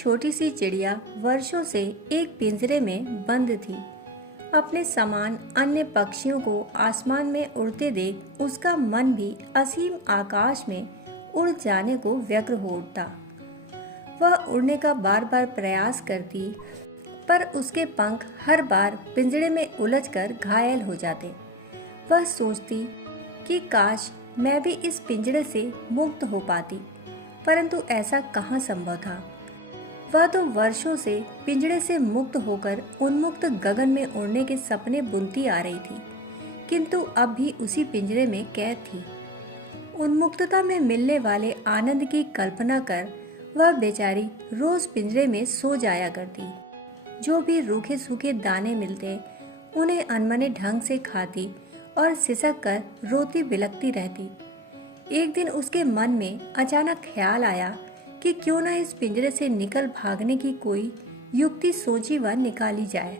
छोटी सी चिड़िया वर्षों से एक पिंजरे में बंद थी। अपने समान अन्य पक्षियों को आसमान में उड़ते देख उसका मन भी असीम आकाश में उड़ जाने को व्यग्र हो उठता। वह उड़ने का बार बार प्रयास करती, पर उसके पंख हर बार पिंजरे में उलझकर घायल हो जाते। वह सोचती कि काश मैं भी इस पिंजरे से मुक्त हो पाती, परंतु ऐसा कहाँ संभव था। वह तो वर्षों से पिंजरे से मुक्त होकर उन्मुक्त गगन में उड़ने के सपने बुनती आ रही थी, किंतु अब भी उसी पिंजरे में कैद थी। उन्मुक्तता में मिलने वाले आनंद की कल्पना कर वह बेचारी रोज पिंजरे में सो जाया करती। जो भी रूखे सूखे दाने मिलते उन्हें अनमने ढंग से खाती और सिसक कर रोती बिलखती रहती। एक दिन उसके मन में अचानक ख्याल आया कि क्यों न इस पिंजरे से निकल भागने की कोई युक्ति सोची व निकाली जाए।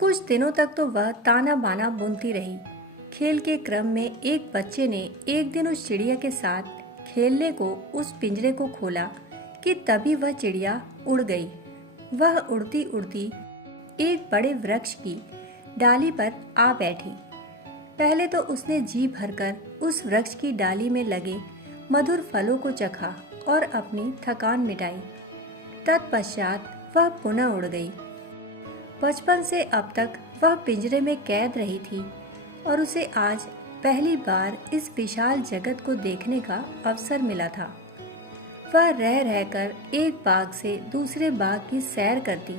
कुछ दिनों तक तो वह ताना बाना बुनती रही। खेल के क्रम में एक बच्चे ने एक दिन उस चिड़िया के साथ खेलने को उस पिंजरे को खोला कि तभी वह चिड़िया उड़ गई। वह उड़ती उड़ती एक बड़े वृक्ष की डाली पर आ बैठी। पहले तो उसने जी भरकर उस वृक्ष की डाली में लगे मधुर फलों को चखा और अपनी थकान मिटाई। तत्पश्चात वह पुनः उड़ गई। बचपन से अब तक वह पिंजरे में कैद रही थी और उसे आज पहली बार इस विशाल जगत को देखने का अवसर मिला था। वह रह रहकर एक बाग से दूसरे बाग की सैर करती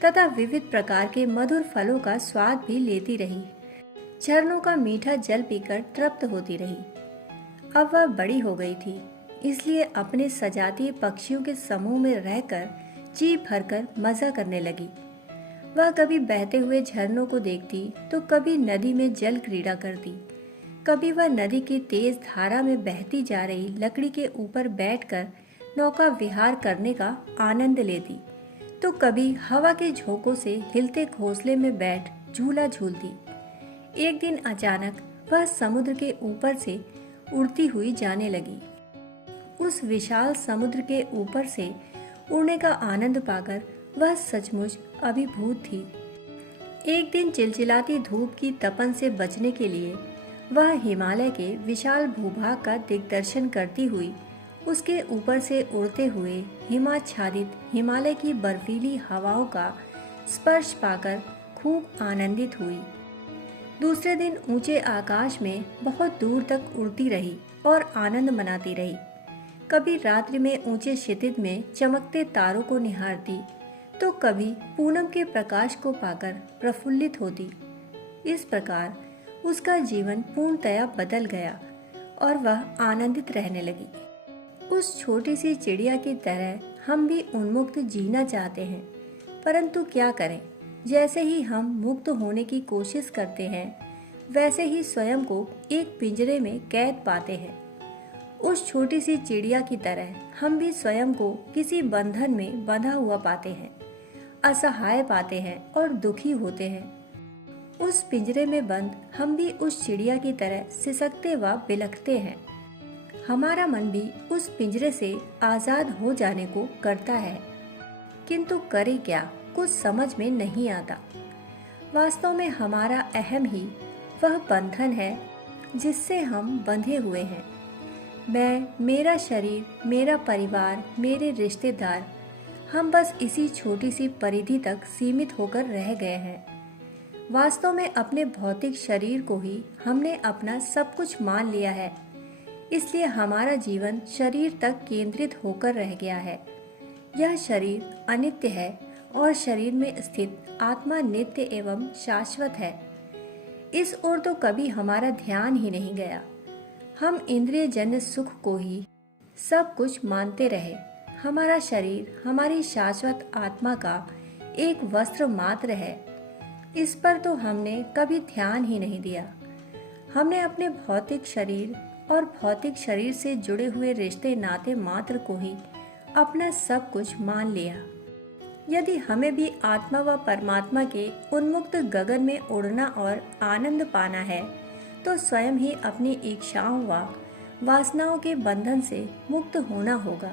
तथा विविध प्रकार के मधुर फलों का स्वाद भी लेती रही। झरनों का मीठा जल पीकर तृप्त होती रही। अब वह बड़ी हो गई थी, इसलिए अपने सजातीय पक्षियों के समूह में रहकर जी भरकर मजा करने लगी। वह कभी बहते हुए झरनों को देखती तो कभी नदी में जल क्रीड़ा करती। कभी वह नदी की तेज धारा में बहती जा रही लकड़ी के ऊपर बैठकर नौका विहार करने का आनंद लेती, तो कभी हवा के झोंकों से हिलते घोंसले में बैठ झूला झूलती। एक दिन अचानक वह समुद्र के ऊपर से उड़ती हुई जाने लगी। उस विशाल समुद्र के ऊपर से उड़ने का आनंद पाकर वह सचमुच अभिभूत थी। एक दिन चिलचिलाती धूप की तपन से बचने के लिए वह हिमालय के विशाल भूभाग का दिग्दर्शन करती हुई उसके ऊपर से उड़ते हुए हिमाच्छादित हिमालय की बर्फीली हवाओं का स्पर्श पाकर खूब आनंदित हुई। दूसरे दिन ऊंचे आकाश में बहुत दूर तक उड़ती रही और आनंद मनाती रही। कभी रात्रि में ऊंचे क्षितिज में चमकते तारों को निहारती, तो कभी पूनम के प्रकाश को पाकर प्रफुल्लित होती। इस प्रकार उसका जीवन पूर्णतया बदल गया और वह आनंदित रहने लगी। उस छोटी सी चिड़िया की तरह हम भी उन्मुक्त जीना चाहते हैं, परंतु क्या करें, जैसे ही हम मुक्त होने की कोशिश करते हैं वैसे ही स्वयं को एक पिंजरे में कैद पाते हैं। उस छोटी सी चिड़िया की तरह हम भी स्वयं को किसी बंधन में बंधा हुआ पाते हैं, असहाय पाते हैं और दुखी होते हैं। उस पिंजरे में बंद हम भी उस चिड़िया की तरह सिसकते व बिलखते हैं। हमारा मन भी उस पिंजरे से आजाद हो जाने को करता है, किंतु करे क्या, कुछ समझ में नहीं आता। वास्तव में हमारा अहम ही वह बंधन है जिससे हम बंधे हुए हैं। मैं, मेरा शरीर, मेरा परिवार, मेरे रिश्तेदार, हम बस इसी छोटी सी परिधि तक सीमित होकर रह गए हैं। वास्तव में अपने भौतिक शरीर को ही हमने अपना सब कुछ मान लिया है, इसलिए हमारा जीवन शरीर तक केंद्रित होकर रह गया है। यह शरीर अनित्य है और शरीर में स्थित आत्मा नित्य एवं शाश्वत है। इस ओर तो कभी हमारा ध्यान ही नहीं गया। हम इंद्रिय जन्य सुख को ही सब कुछ मानते रहे। हमारा शरीर हमारी शाश्वत आत्मा का एक वस्त्र मात्र है, इस पर तो हमने कभी ध्यान ही नहीं दिया। हमने अपने भौतिक शरीर और भौतिक शरीर से जुड़े हुए रिश्ते नाते मात्र को ही अपना सब कुछ मान लिया। यदि हमें भी आत्मा व परमात्मा के उन्मुक्त गगन में उड़ना और आनंद पाना है, तो स्वयं ही अपनी इच्छाओं व वासनाओं के बंधन से मुक्त होना होगा।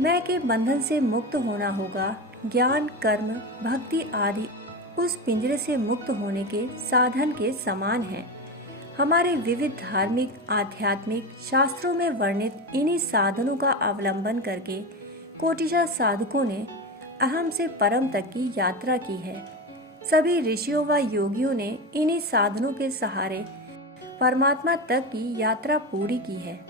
मैं के बंधन से मुक्त होना होगा। ज्ञान, कर्म, भक्ति आदि उस पिंजरे से मुक्त होने के साधन के समान हैं। हमारे विविध धार्मिक, आध्यात्मिक शास्त्रों में वर्णित इन्हीं साधनों का अवलंबन करके कोटिशा साधकों ने अहम से परम तक की यात्रा की है। सभी ऋषियों व योगियों ने इन्हीं साधनों के सहारे परमात्मा तक की यात्रा पूरी की है।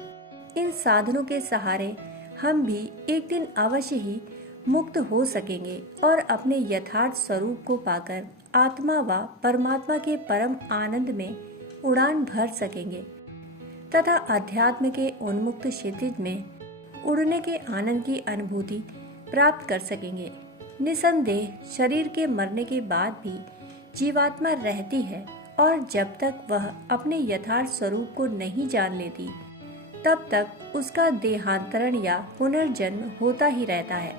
इन साधनों के सहारे हम भी एक दिन अवश्य ही मुक्त हो सकेंगे और अपने यथार्थ स्वरूप को पाकर आत्मा व परमात्मा के परम आनंद में उड़ान भर सकेंगे तथा अध्यात्म के उन्मुक्त क्षितिज में उड़ने के आनंद की अनुभूति प्राप्त कर सकेंगे। निसंदेह शरीर के मरने के बाद भी जीवात्मा रहती है और जब तक वह अपने यथार्थ स्वरूप को नहीं जान लेती तब तक उसका देहांतरण या पुनर्जन्म होता ही रहता है।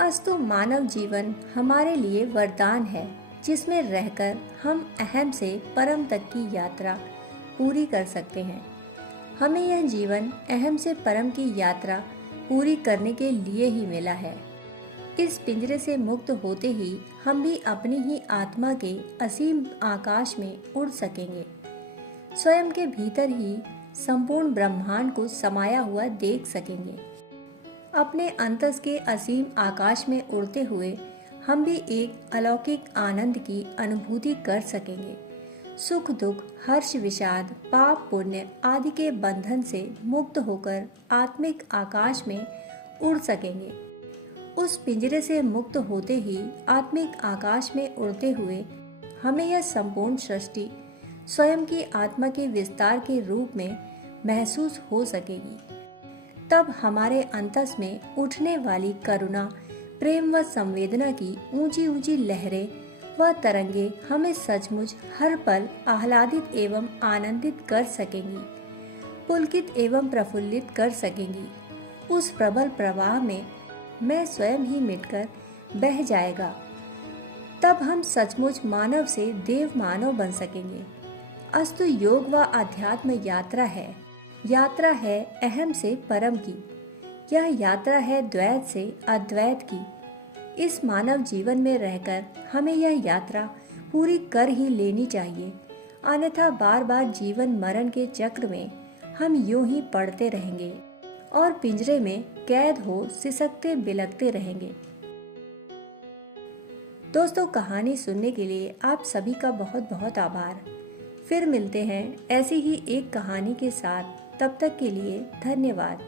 अस्तु मानव जीवन हमारे लिए वरदान है जिसमें रहकर हम अहम से परम तक की यात्रा पूरी कर सकते हैं। हमें यह जीवन अहम से परम की यात्रा पूरी करने के लिए ही मिला है। इस पिंजरे से मुक्त होते ही हम भी अपनी ही आत्मा के असीम आकाश में उड़ सकेंगे। स्वयं के भीतर ही संपूर्ण ब्रह्मांड को समाया हुआ देख सकेंगे। अपने अंतस के असीम आकाश में उड़ते हुए हम भी एक अलौकिक आनंद की अनुभूति कर सकेंगे। सुख दुख, हर्ष विषाद, पाप पुण्य आदि के बंधन से मुक्त होकर आत्मिक आकाश में उड़ सकेंगे। उस पिंजरे से मुक्त होते ही आत्मिक आकाश में उड़ते हुए हमें यह संपूर्ण सृष्टि स्वयं की आत्मा के विस्तार के रूप में महसूस हो सकेगी। तब हमारे अंतस में उठने वाली करुणा, प्रेम व संवेदना की ऊंची ऊंची लहरें व तरंगे हमें सचमुच हर पल आह्लादित एवं आनंदित कर सकेंगी, पुलकित एवं प्रफुल्लित कर सकेंगी। उस प्रबल प्रवाह में मैं स्वयं ही मिटकर बह जाएगा। तब हम सचमुच मानव से देव मानव बन सकेंगे। अस्तु योग व अध्यात्म यात्रा है अहम से परम की। यह यात्रा है द्वैत से अद्वैत की। इस मानव जीवन में रहकर हमें यह यात्रा पूरी कर ही लेनी चाहिए, अन्यथा बार बार जीवन मरण के चक्र में हम यूं ही पड़ते रहेंगे और पिंजरे में कैद हो सिसकते बिलकते रहेंगे। दोस्तों, कहानी सुनने के लिए आप सभी का बहुत बहुत आभार। फिर मिलते हैं ऐसी ही एक कहानी के साथ। तब तक के लिए धन्यवाद।